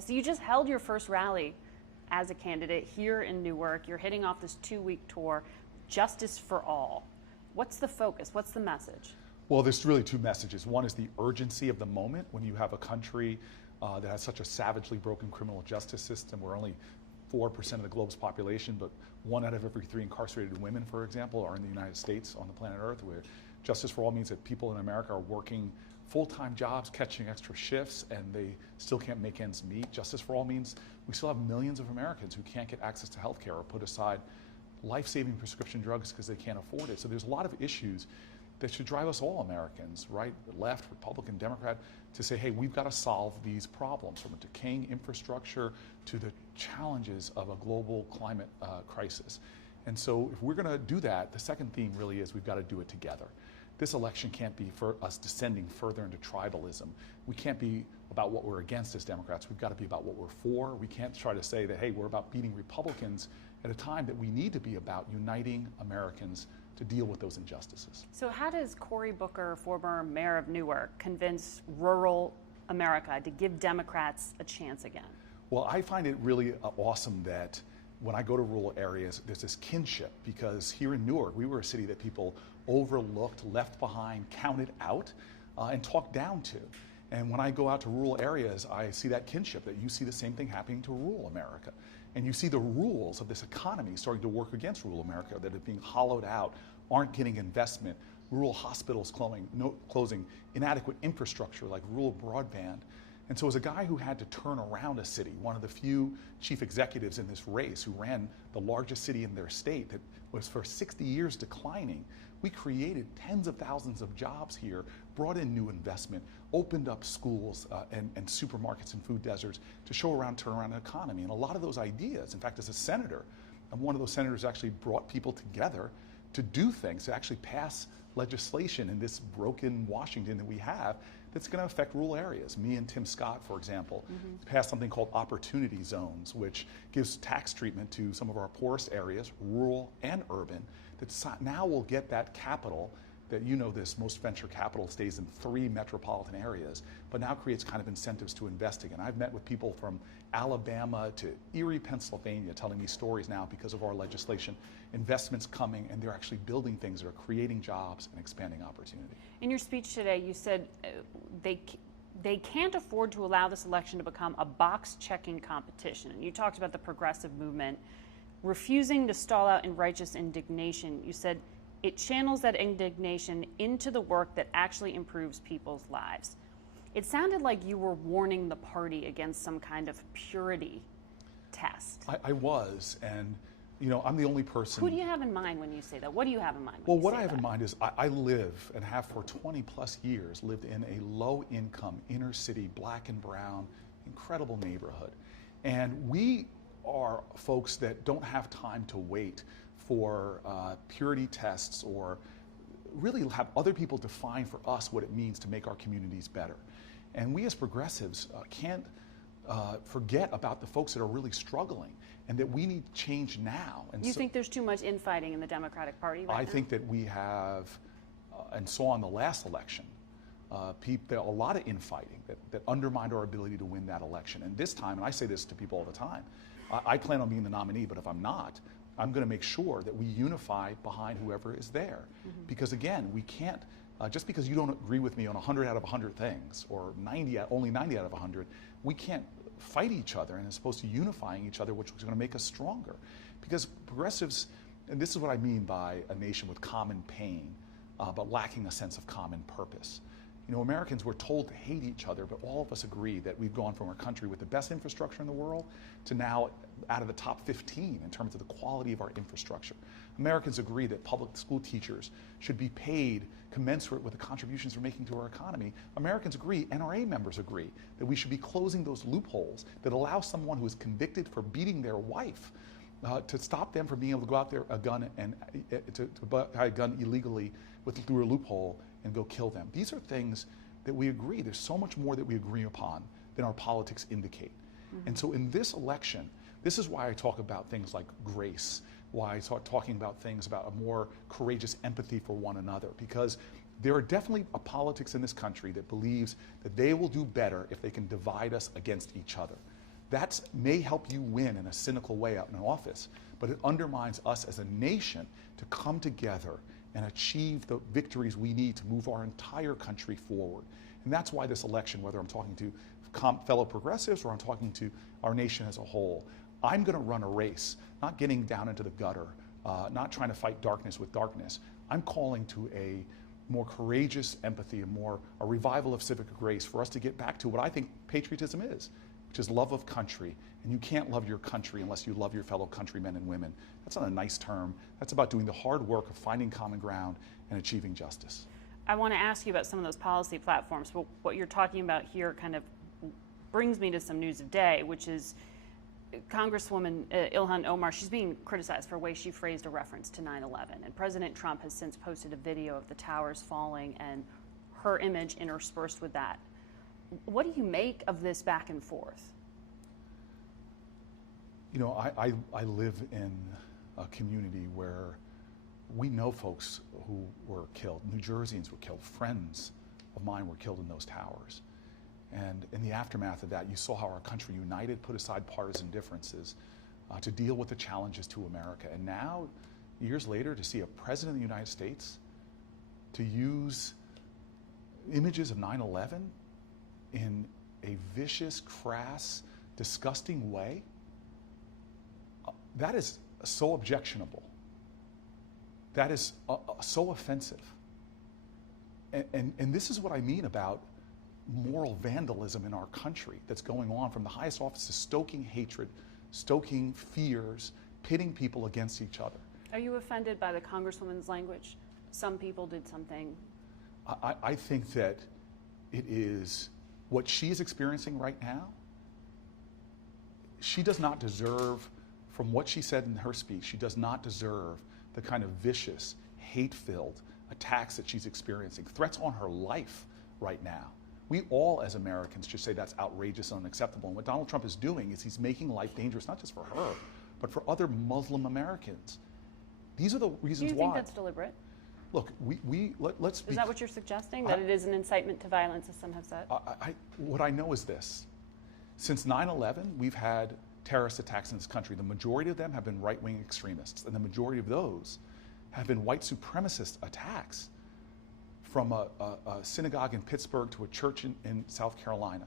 So you just held your first rally as a candidate here in Newark. You're hitting off this 2-week tour, Justice for All. What's the focus? What's the message? Well, there's really two messages. One is the urgency of the moment when you have a country that has such a savagely broken criminal justice system where only 4% of the globe's population, but 1 out of every 3 incarcerated women, for example, are in the United States on the planet Earth, where Justice for All means that people in America are working full-time jobs, catching extra shifts, and they still can't make ends meet. Justice for All means we still have millions of Americans who can't get access to health care or put aside life-saving prescription drugs because they can't afford it. So there's a lot of issues that should drive us all Americans, right, left, Republican, Democrat, to say, hey, we've got to solve these problems, from a decaying infrastructure to the challenges of a global climate crisis. And so if we're going to do that, the second theme really is we've got to do it together. This election can't be for us descending further into tribalism. We can't be about what we're against as Democrats. We've got to be about what we're for. We can't try to say that, hey, we're about beating Republicans at a time that we need to be about uniting Americans to deal with those injustices. So how does Cory Booker, former mayor of Newark, convince rural America to give Democrats a chance again? Well, I find it really awesome that when I go to rural areas, there's this kinship, because here in Newark, we were a city that people overlooked, left behind, counted out, and talked down to. And when I go out to rural areas, I see that kinship, that you see the same thing happening to rural America. And you see the rules of this economy starting to work against rural America, that are being hollowed out, aren't getting investment, rural hospitals closing, inadequate infrastructure like rural broadband. And so as a guy who had to turn around a city, one of the few chief executives in this race who ran the largest city in their state that was for 60 years declining, we created tens of thousands of jobs here, brought in new investment, opened up schools and supermarkets and food deserts to turn around an economy. And a lot of those ideas, in fact, as a senator, I'm one of those senators who actually brought people together to do things, to actually pass legislation in this broken Washington that we have that's going to affect rural areas. Me and Tim Scott, for example, passed something called opportunity zones, which gives tax treatment to some of our poorest areas, rural and urban, that now will get that capital that, you know this, most venture capital stays in 3 metropolitan areas, but now creates kind of incentives to invest again. I've met with people from Alabama to Erie, Pennsylvania, telling me stories now because of our legislation, investments coming, and they're actually building things that are creating jobs and expanding opportunity. In your speech today, you said they can't afford to allow this election to become a box-checking competition. And you talked about the progressive movement refusing to stall out in righteous indignation. You said it channels that indignation into the work that actually improves people's lives. It sounded like you were warning the party against some kind of purity test. I was, and you know, I'm the only person. Who do you have in mind when you say that? What do you have in mind when you say that? Well, what I have in mind is I live, and have for 20 plus years, lived in a low income, inner city, black and brown, incredible neighborhood. And we are folks that don't have time to wait for purity tests or really have other people define for us what it means to make our communities better. And we as progressives can't forget about the folks that are really struggling, and that we need change now. And you think there's too much infighting in the Democratic Party right now? I think that we have, and saw in the last election, a lot of infighting that undermined our ability to win that election. And this time, and I say this to people all the time, I plan on being the nominee, but if I'm not, I'm going to make sure that we unify behind whoever is there. Because again, we can't, just because you don't agree with me on 100 out of 100 things, or only 90 out of 100, we can't fight each other, and as opposed to unifying each other, which is going to make us stronger. Because progressives, and this is what I mean by a nation with common pain, but lacking a sense of common purpose. You know, Americans were told to hate each other, but all of us agree that we've gone from a country with the best infrastructure in the world to now out of the top 15 in terms of the quality of our infrastructure. Americans agree that public school teachers should be paid commensurate with the contributions they're making to our economy. Americans agree, NRA members agree, that we should be closing those loopholes that allow someone who is convicted for beating their wife to stop them from being able to go out there to buy a gun illegally through a loophole and go kill them. These are things that we agree. There's so much more that we agree upon than our politics indicate. And so in this election, this is why I talk about things like grace, why I start talking about things about a more courageous empathy for one another, because there are definitely a politics in this country that believes that they will do better if they can divide us against each other. That may help you win in a cynical way out in an office, but it undermines us as a nation to come together and achieve the victories we need to move our entire country forward. And that's why this election, whether I'm talking to fellow progressives or I'm talking to our nation as a whole, I'm going to run a race, not getting down into the gutter, not trying to fight darkness with darkness. I'm calling to a more courageous empathy, a revival of civic grace for us to get back to what I think patriotism is, which is love of country. And you can't love your country unless you love your fellow countrymen and women. That's not a nice term. That's about doing the hard work of finding common ground and achieving justice. I want to ask you about some of those policy platforms, but what you're talking about here kind of brings me to some news of day, which is Congresswoman Ilhan Omar. She's being criticized for a way she phrased a reference to 9/11, and President Trump has since posted a video of the towers falling and her image interspersed with that. What do you make of this back and forth? You know, I live in a community where we know folks who were killed. New Jerseyans were killed. Friends of mine were killed in those towers. And in the aftermath of that, you saw how our country united, put aside partisan differences to deal with the challenges to America. And now, years later, to see a president of the United States to use images of 9/11 in a vicious, crass, disgusting way, that is so objectionable. That is so offensive. And this is what I mean about moral vandalism in our country that's going on from the highest offices, stoking hatred, stoking fears, pitting people against each other. Are you offended by the Congresswoman's language? Some people did something. I think that it is what she's experiencing right now. She does not deserve, from what she said in her speech, she does not deserve the kind of vicious, hate-filled attacks that she's experiencing, threats on her life right now. We all, as Americans, should say that's outrageous and unacceptable. And what Donald Trump is doing is he's making life dangerous, not just for her, but for other Muslim Americans. These are the reasons why. Do you think that's deliberate? Look, let's be... Is that what you're suggesting, that it is an incitement to violence, as some have said? What I know is this. Since 9/11, we've had terrorist attacks in this country. The majority of them have been right-wing extremists, and the majority of those have been white supremacist attacks, from a synagogue in Pittsburgh to a church in South Carolina.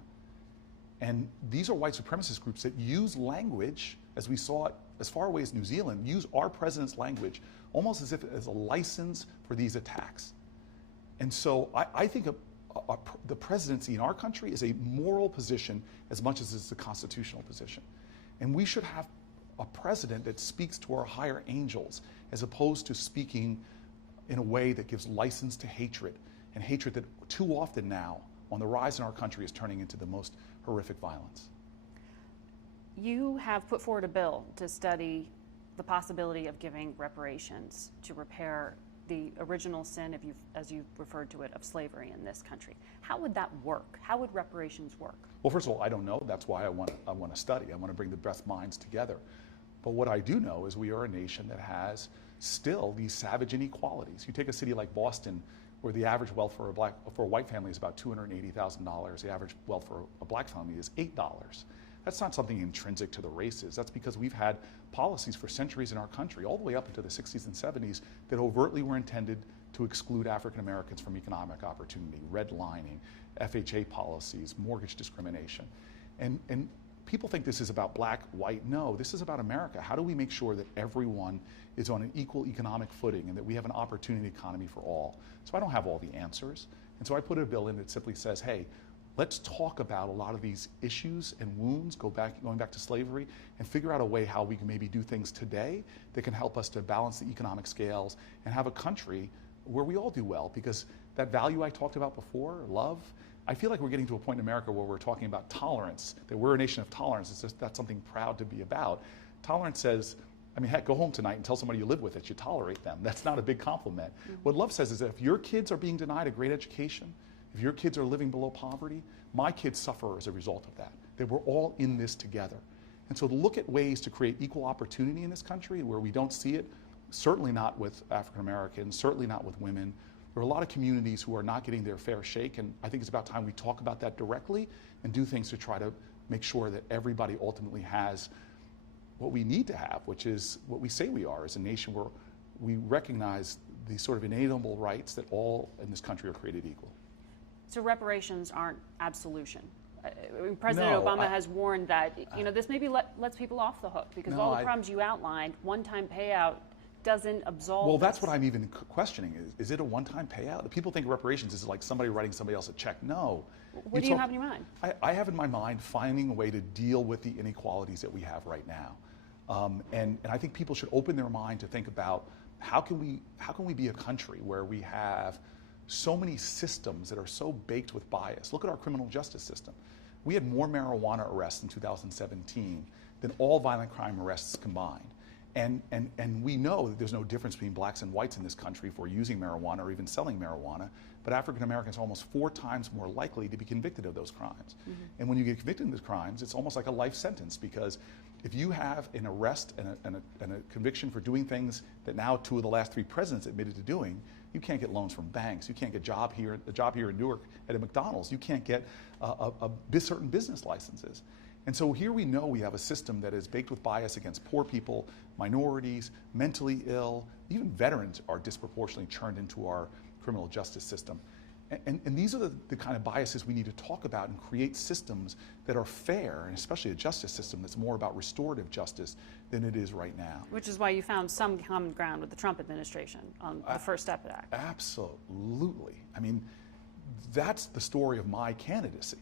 And these are white supremacist groups that use language, as we saw it as far away as New Zealand, use our president's language almost as if as a license for these attacks. And so I think the presidency in our country is a moral position as much as it's a constitutional position. And we should have a president that speaks to our higher angels as opposed to speaking in a way that gives license to hatred, and hatred that too often now on the rise in our country is turning into the most horrific violence. You have put forward a bill to study the possibility of giving reparations to repair the original sin, as you've referred to it, of slavery in this country. How would that work? How would reparations work? Well, first of all, I don't know. That's why I want to study. I want to bring the best minds together. But what I do know is we are a nation that has still these savage inequalities. You take a city like Boston, where the average wealth for a white family is about $280,000. The average wealth for a black family is $8. That's not something intrinsic to the races. That's because we've had policies for centuries in our country, all the way up into the 60s and 70s, that overtly were intended to exclude African Americans from economic opportunity, redlining, FHA policies, mortgage discrimination. And people think this is about black, white. No, this is about America. How do we make sure that everyone is on an equal economic footing and that we have an opportunity economy for all? So I don't have all the answers. And so I put a bill in that simply says, hey, let's talk about a lot of these issues and wounds going back to slavery, and figure out a way how we can maybe do things today that can help us to balance the economic scales and have a country where we all do well. Because that value I talked about before, love, I feel like we're getting to a point in America where we're talking about tolerance, that we're a nation of tolerance. It's just, that's something proud to be about. Tolerance says, I mean, heck, go home tonight and tell somebody you live with that you tolerate them. That's not a big compliment. Mm-hmm. What love says is that if your kids are being denied a great education, if your kids are living below poverty, my kids suffer as a result of that. That we're all in this together. And so to look at ways to create equal opportunity in this country where we don't see it, certainly not with African Americans, certainly not with women. There are a lot of communities who are not getting their fair shake, and I think it's about time we talk about that directly and do things to try to make sure that everybody ultimately has what we need to have, which is what we say we are as a nation where we recognize the sort of inalienable rights that all in this country are created equal. So reparations aren't absolution. President No, Obama has warned that this maybe lets people off the hook because of all the problems you outlined. One-time payout doesn't absolve. Well, that's what I'm even questioning. Is it a one-time payout? People think reparations is like somebody writing somebody else a check. No. What do you have in your mind? I have in my mind finding a way to deal with the inequalities that we have right now. And I think people should open their mind to think about how can we be a country where we have so many systems that are so baked with bias. Look at our criminal justice system. We had more marijuana arrests in 2017 than all violent crime arrests combined. And we know that there's no difference between blacks and whites in this country for using marijuana or even selling marijuana, but African Americans are almost 4 times more likely to be convicted of those crimes. Mm-hmm. And when you get convicted of those crimes, it's almost like a life sentence, because if you have an arrest and a conviction for doing things that now 2 of the last 3 presidents admitted to doing, you can't get loans from banks. You can't get a job here in Newark at a McDonald's. You can't get certain business licenses. And so here we know we have a system that is baked with bias against poor people, minorities, mentally ill, even veterans are disproportionately churned into our criminal justice system. And these are the kind of biases we need to talk about and create systems that are fair, and especially a justice system that's more about restorative justice than it is right now. Which is why you found some common ground with the Trump administration on the First Step Act. Absolutely. I mean, that's the story of my candidacy.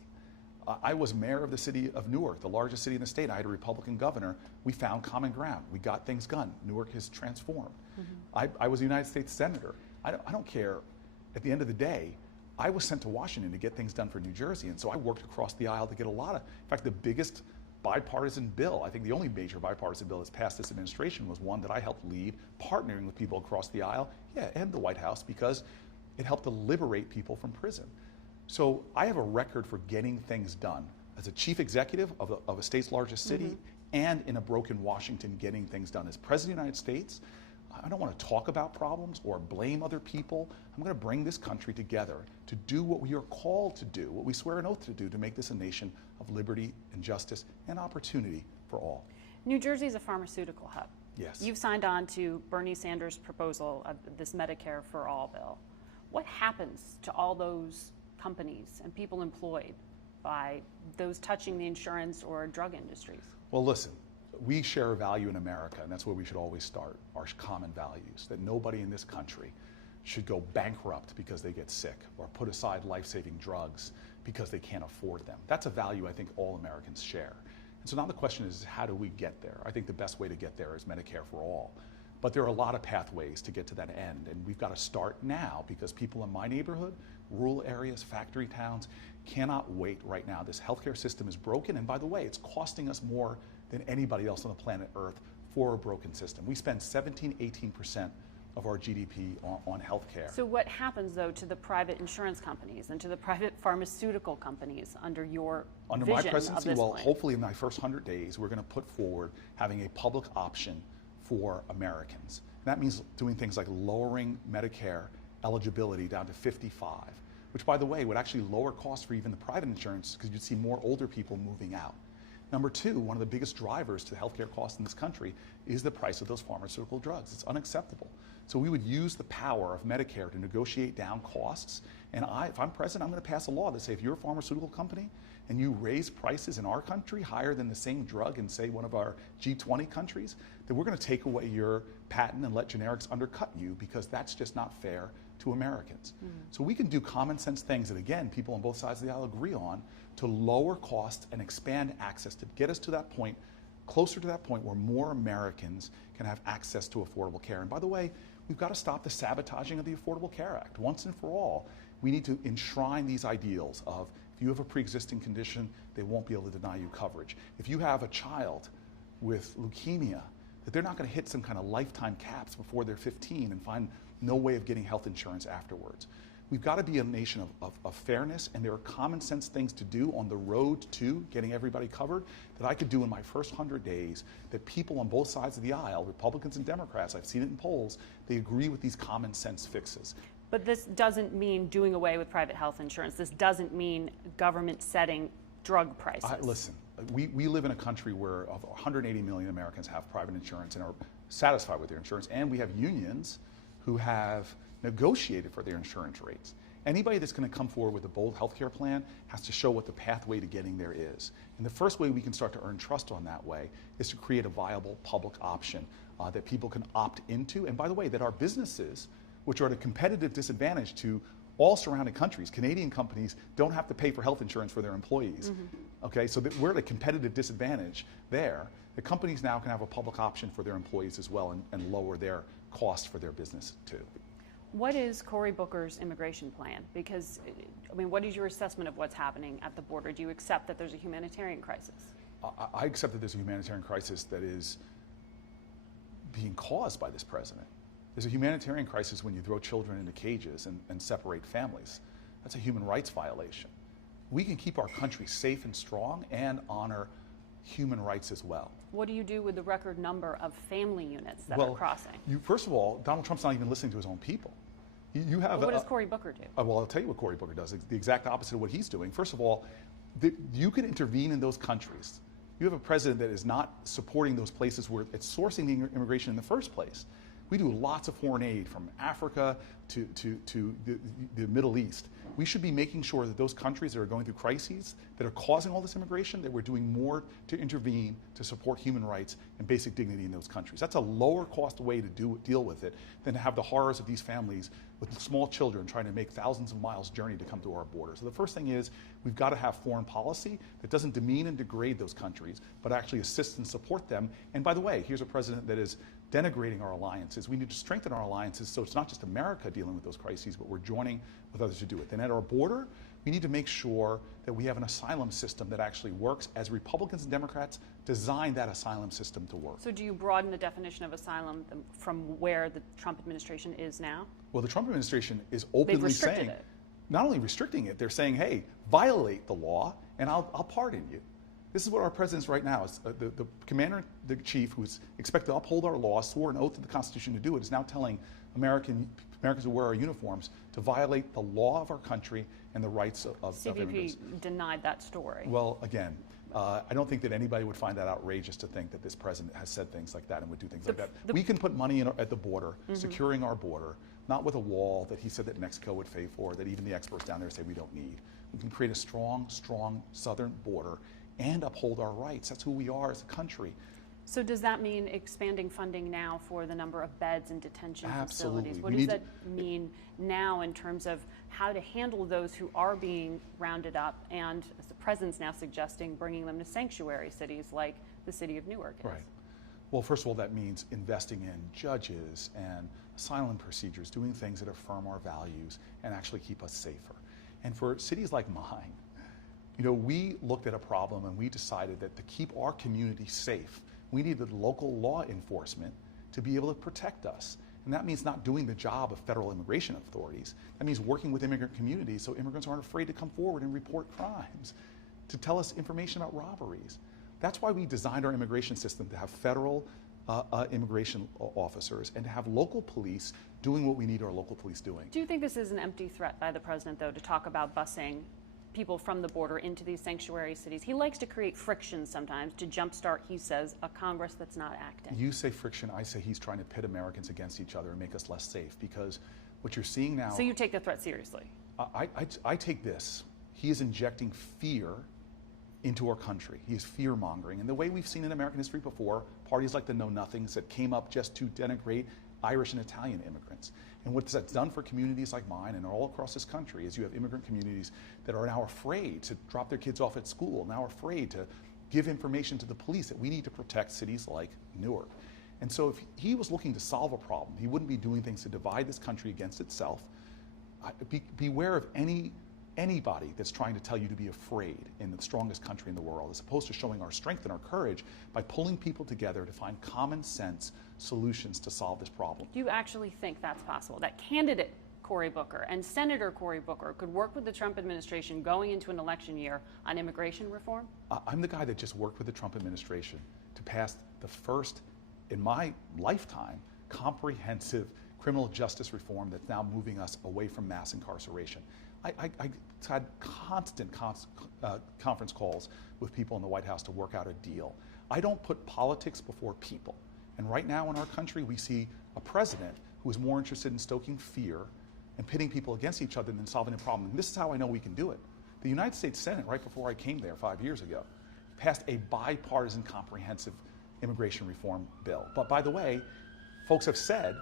I was mayor of the city of Newark, the largest city in the state. I had a Republican governor. We found common ground. We got things done. Newark has transformed. Mm-hmm. I was a United States senator. I don't care. At the end of the day, I was sent to Washington to get things done for New Jersey, and so I worked across the aisle to get a lot of, in fact, the biggest bipartisan bill, I think the only major bipartisan bill that's passed this administration was one that I helped lead, partnering with people across the aisle, and the White House, because it helped to liberate people from prison. So I have a record for getting things done as a chief executive of a state's largest city, mm-hmm. and in a broken Washington getting things done. As President of the United States, I don't want to talk about problems or blame other people. I'm going to bring this country together to do what we are called to do, what we swear an oath to do, to make this a nation of liberty and justice and opportunity for all. New Jersey is a pharmaceutical hub. Yes. You've signed on to Bernie Sanders' proposal of this Medicare for All bill. What happens to all those companies and people employed by those touching the insurance or drug industries? Well, listen. We share a value in America, and that's where we should always start, our common values, that nobody in this country should go bankrupt because they get sick or put aside life-saving drugs because they can't afford them. That's a value I think all Americans share. And so now the question is, how do we get there? I think the best way to get there is Medicare for all. But there are a lot of pathways to get to that end, and we've got to start now, because people in my neighborhood, rural areas, factory towns, cannot wait right now. This healthcare system is broken, and by the way, it's costing us more than anybody else on the planet Earth for a broken system. We spend 17-18% of our GDP on healthcare. So what happens, though, to the private insurance companies and to the private pharmaceutical companies under your Under vision my presidency, of this well, plan? hopefully in my first 100 days, we're going to put forward having a public option for Americans. And that means doing things like lowering Medicare eligibility down to 55, which, by the way, would actually lower costs for even the private insurance, because you'd see more older people moving out. Number 2, one of the biggest drivers to healthcare costs in this country is the price of those pharmaceutical drugs. It's unacceptable. So we would use the power of Medicare to negotiate down costs. And if I'm president, I'm going to pass a law that say if you're a pharmaceutical company and you raise prices in our country higher than the same drug in, say, one of our G20 countries, then we're going to take away your patent and let generics undercut you, because that's just not fair to Americans. Mm-hmm. So we can do common sense things that, again, people on both sides of the aisle agree on, to lower costs and expand access, to get us to that point, closer to that point where more Americans can have access to affordable care. And by the way, we've got to stop the sabotaging of the Affordable Care Act. Once and for all, we need to enshrine these ideals of, if you have a pre-existing condition, they won't be able to deny you coverage. If you have a child with leukemia, that they're not going to hit some kind of lifetime caps before they're 15 and find no way of getting health insurance afterwards. We've got to be a nation of fairness, and there are common sense things to do on the road to getting everybody covered that I could do in my first 100 days, that people on both sides of the aisle, Republicans and Democrats, I've seen it in polls, they agree with these common sense fixes. But this doesn't mean doing away with private health insurance. This doesn't mean government setting drug prices. Listen, we live in a country where 180 million Americans have private insurance and are satisfied with their insurance, and we have unions who have negotiated for their insurance rates. Anybody that's going to come forward with a bold healthcare plan has to show what the pathway to getting there is. And the first way we can start to earn trust on that way is to create a viable public option that people can opt into. And by the way, that our businesses, which are at a competitive disadvantage to all surrounding countries, Canadian companies don't have to pay for health insurance for their employees. Okay, so that we're at a competitive disadvantage there. The companies now can have a public option for their employees as well and lower their costs for their business too. What is Cory Booker's immigration plan? Because, I mean, what is your assessment of what's happening at the border? Do you accept that there's a humanitarian crisis? I accept that there's a humanitarian crisis that is being caused by this president. There's a humanitarian crisis when you throw children into cages and separate families. That's a human rights violation. We can keep our country safe and strong and honor human rights as well. What do you do with the record number of family units that are crossing? First of all, Donald Trump's not even listening to his own people. You have. What does Cory Booker do? Well, I'll tell you what Cory Booker does. It's the exact opposite of what he's doing. First of all, you can intervene in those countries. You have a president that is not supporting those places where it's sourcing the immigration in the first place. We do lots of foreign aid from Africa to the Middle East. We should be making sure that those countries that are going through crises, that are causing all this immigration, that we're doing more to intervene to support human rights and basic dignity in those countries. That's a lower cost way to deal with it than to have the horrors of these families with small children trying to make thousands of miles journey to come to our border. So the first thing is we've got to have foreign policy that doesn't demean and degrade those countries, but actually assist and support them. And by the way, here's a president that is denigrating our alliances. We need to strengthen our alliances so it's not just America dealing with those crises, but we're joining with others to do it. Then at our border, we need to make sure that we have an asylum system that actually works as Republicans and Democrats designed that asylum system to work. So do you broaden the definition of asylum from where the Trump administration is now? Well, the Trump administration is openly saying, it. Not only restricting it, they're saying, hey, violate the law and I'll pardon you. This is what our president's right now is. The commander-in-chief, who's expected to uphold our law, swore an oath to the Constitution to do it, is now telling Americans who wear our uniforms to violate the law of our country and the rights of immigrants. CBP denied that story. Well, again, I don't think that anybody would find that outrageous to think that this president has said things like that and would do things like that. We can put money at the border, securing our border, not with a wall that he said that Mexico would pay for, that even the experts down there say we don't need. We can create a strong southern border and uphold our rights. That's who we are as a country. So does that mean expanding funding now for the number of beds and detention Absolutely. facilities? What does that mean now in terms of how to handle those who are being rounded up and, as the president's now suggesting, bringing them to sanctuary cities like the city of Newark is? Right. Well, first of all, that means investing in judges and asylum procedures, doing things that affirm our values and actually keep us safer. And for cities like mine, we looked at a problem and we decided that to keep our community safe, we needed local law enforcement to be able to protect us. And that means not doing the job of federal immigration authorities. That means working with immigrant communities so immigrants aren't afraid to come forward and report crimes, to tell us information about robberies. That's why we designed our immigration system to have federal immigration officers and to have local police doing what we need our local police doing. Do you think this is an empty threat by the president, though, to talk about busing people from the border into these sanctuary cities? He likes to create friction sometimes to jumpstart, he says, a Congress that's not acting. You say friction, I say he's trying to pit Americans against each other and make us less safe, because what you're seeing now... So you take the threat seriously? I take this. He is injecting fear into our country. He is fear-mongering. And the way we've seen in American history before, parties like the Know-Nothings that came up just to denigrate Irish and Italian immigrants. And what that's done for communities like mine and all across this country is you have immigrant communities that are now afraid to drop their kids off at school, now afraid to give information to the police that we need to protect cities like Newark. And so if he was looking to solve a problem, he wouldn't be doing things to divide this country against itself. Beware of anybody that's trying to tell you to be afraid in the strongest country in the world, as opposed to showing our strength and our courage by pulling people together to find common sense solutions to solve this problem. Do you actually think that's possible? That candidate Cory Booker and Senator Cory Booker could work with the Trump administration going into an election year on immigration reform? I'm the guy that just worked with the Trump administration to pass the first, in my lifetime, comprehensive criminal justice reform that's now moving us away from mass incarceration. I had constant conference calls with people in the White House to work out a deal. I don't put politics before people. And right now in our country, we see a president who is more interested in stoking fear and pitting people against each other than solving a problem. And this is how I know we can do it. The United States Senate, right before I came there 5 years ago, passed a bipartisan comprehensive immigration reform bill. But by the way, folks have said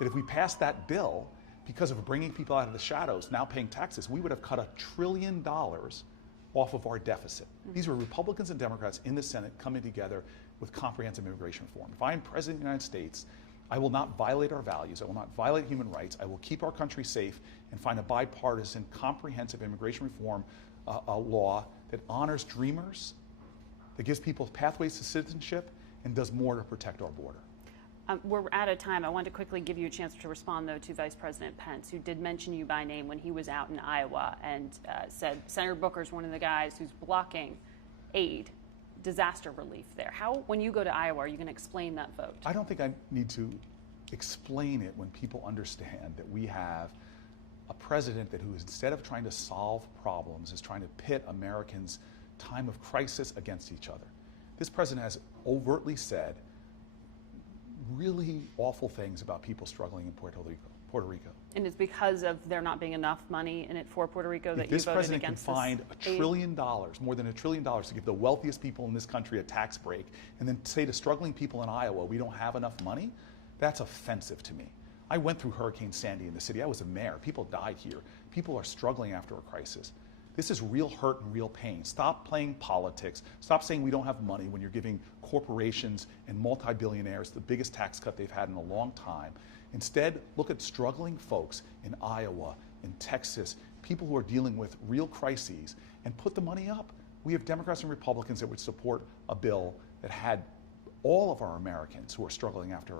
that if we passed that bill, because of bringing people out of the shadows, now paying taxes, we would have cut $1 trillion off of our deficit. These were Republicans and Democrats in the Senate coming together with comprehensive immigration reform. If I am president of the United States, I will not violate our values. I will not violate human rights. I will keep our country safe and find a bipartisan, comprehensive immigration reform law that honors dreamers, that gives people pathways to citizenship, and does more to protect our border. We're out of time. I wanted to quickly give you a chance to respond, though, to Vice President Pence, who did mention you by name when he was out in Iowa and said Senator Booker's one of the guys who's blocking aid, disaster relief there. How, when you go to Iowa, are you going to explain that vote? I don't think I need to explain it when people understand that we have a president that who, instead of trying to solve problems, is trying to pit Americans' time of crisis against each other. This president has overtly said really awful things about people struggling in Puerto Rico. And it's because of there not being enough money in it for Puerto Rico that you voted against this? This president can find $1 trillion, more than $1 trillion, to give the wealthiest people in this country a tax break, and then say to struggling people in Iowa, we don't have enough money, that's offensive to me. I went through Hurricane Sandy in the city. I was a mayor. People died here. People are struggling after a crisis. This is real hurt and real pain. Stop playing politics. Stop saying we don't have money when you're giving corporations and multi-billionaires the biggest tax cut they've had in a long time. Instead, look at struggling folks in Iowa, in Texas, people who are dealing with real crises, and put the money up. We have Democrats and Republicans that would support a bill that had all of our Americans who are struggling after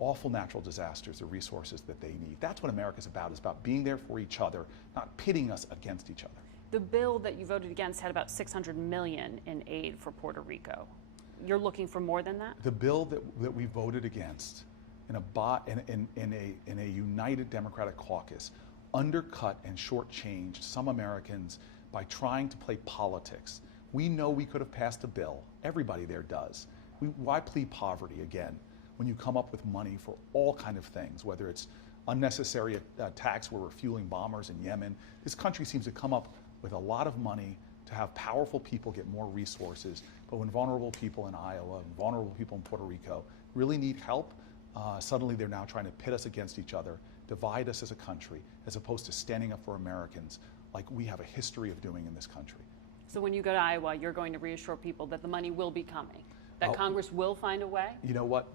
awful natural disasters the resources that they need. That's what America's about. It's about being there for each other, not pitting us against each other. The bill that you voted against had about $600 million in aid for Puerto Rico. You're looking for more than that? The bill that we voted against in a united Democratic caucus undercut and shortchanged some Americans by trying to play politics. We know we could have passed a bill. Everybody there does. Why plead poverty again when you come up with money for all kinds of things, whether it's unnecessary tax where we're fueling bombers in Yemen. This country seems to come up with a lot of money to have powerful people get more resources, but when vulnerable people in Iowa and vulnerable people in Puerto Rico really need help, suddenly they're now trying to pit us against each other, divide us as a country, as opposed to standing up for Americans like we have a history of doing in this country. So when you go to Iowa, you're going to reassure people that the money will be coming, that Congress will find a way? You know what?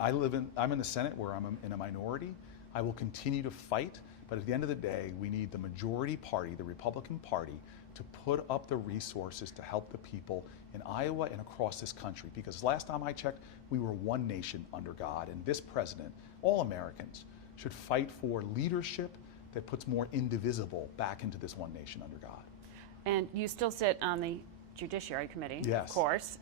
I'm in the Senate where I'm in a minority. I will continue to fight, but at the end of the day, we need the majority party, the Republican Party, to put up the resources to help the people in Iowa and across this country. Because last time I checked, we were one nation under God, and this president, all Americans, should fight for leadership that puts more indivisible back into this one nation under God. And you still sit on the Judiciary Committee, yes, of course.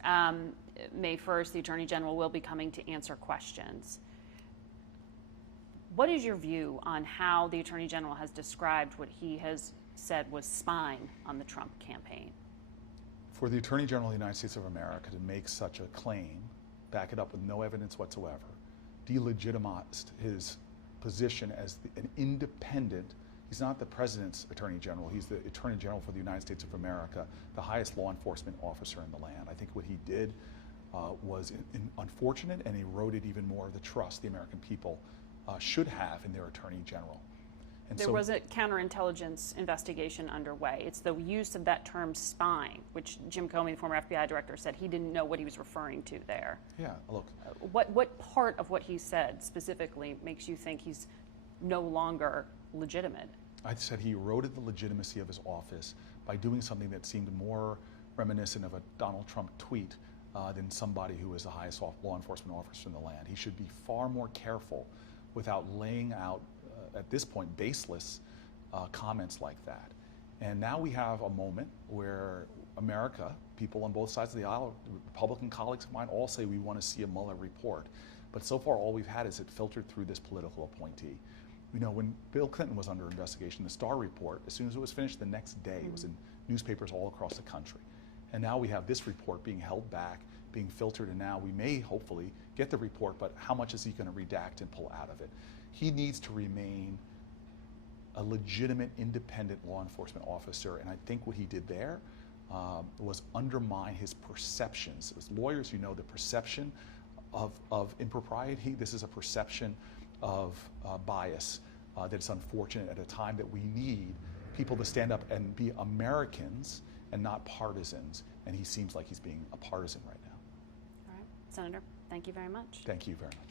May 1st, the Attorney General will be coming to answer questions. What is your view on how the Attorney General has described what he has said was spying on the Trump campaign? For the Attorney General of the United States of America to make such a claim, back it up with no evidence whatsoever, delegitimized his position as an independent. He's not the President's Attorney General. He's the Attorney General for the United States of America, the highest law enforcement officer in the land. I think what he did was unfortunate and eroded even more of the trust the American people should have in their Attorney General. And there was a counterintelligence investigation underway. It's the use of that term spying, which Jim Comey, the former FBI director, said he didn't know what he was referring to there. Yeah, look. What part of what he said specifically makes you think he's no longer legitimate? I said he eroded the legitimacy of his office by doing something that seemed more reminiscent of a Donald Trump tweet than somebody who is the highest law enforcement officer in the land. He should be far more careful without laying out, at this point, baseless comments like that. And now we have a moment where America, people on both sides of the aisle, Republican colleagues of mine, all say we want to see a Mueller report. But so far, all we've had is it filtered through this political appointee. You know, when Bill Clinton was under investigation, the Starr report, as soon as it was finished the next day, it was in newspapers all across the country. And now we have this report being held back, being filtered, and now we may hopefully get the report, but how much is he going to redact and pull out of it? He needs to remain a legitimate, independent law enforcement officer, and I think what he did there was undermine his perceptions. As lawyers, you know, the perception of impropriety, this is a perception of bias that's unfortunate at a time that we need people to stand up and be Americans and not partisans, and he seems like he's being a partisan right now. All right, Senator, thank you very much. Thank you very much.